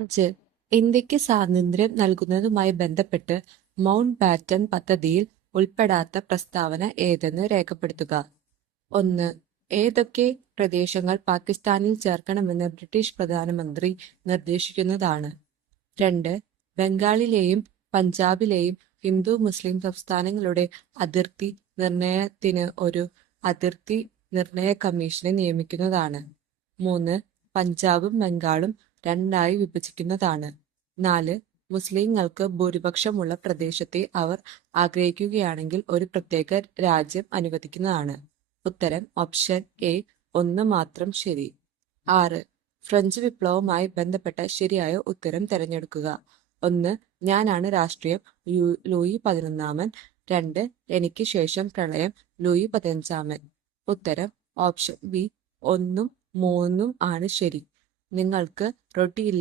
5. ഇന്ത്യക്ക് സ്വാതന്ത്ര്യം നൽകുന്നതുമായി ബന്ധപ്പെട്ട് മൗണ്ട് ബാറ്റൺ പദ്ധതിയിൽ ഉൾപ്പെടാത്ത പ്രസ്താവന ഏതെന്ന് രേഖപ്പെടുത്തുക. 1. ഏതൊക്കെ പ്രദേശങ്ങൾ പാകിസ്ഥാനിൽ ചേർക്കണമെന്ന് ബ്രിട്ടീഷ് പ്രധാനമന്ത്രി നിർദ്ദേശിക്കുന്നതാണ്? 2. ബംഗാളിലെയും പഞ്ചാബിലെയും ഹിന്ദു മുസ്ലിം സംസ്ഥാനങ്ങളുടെ അതിർത്തി നിർണയത്തിന് ഒരു അതിർത്തി നിർണയ കമ്മീഷനെ നിയമിക്കുന്നതാണ്. 3. പഞ്ചാബും ബംഗാളും രണ്ടായി വിഭജിക്കുന്നതാണ്. 4. മുസ്ലിങ്ങൾക്ക് ഭൂരിപക്ഷമുള്ള പ്രദേശത്തെ അവർ ആഗ്രഹിക്കുകയാണെങ്കിൽ ഒരു പ്രത്യേക രാജ്യം അനുവദിക്കുന്നതാണ്. ഉത്തരം ഓപ്ഷൻ എ 1 മാത്രം ശരി. 6. ഫ്രഞ്ച് വിപ്ലവവുമായി ബന്ധപ്പെട്ട ശരിയായ ഉത്തരം തിരഞ്ഞെടുക്കുക. 1. ഞാനാണ് രാഷ്ട്രീയം ലൂയി 11. 2. എനിക്ക് ശേഷം പ്രളയം ലൂയി 15. ഉത്തരം ഓപ്ഷൻ ബി 1ഉം 3ഉം ആണ് ശരി. നിങ്ങൾക്ക് റൊട്ടിയില്ല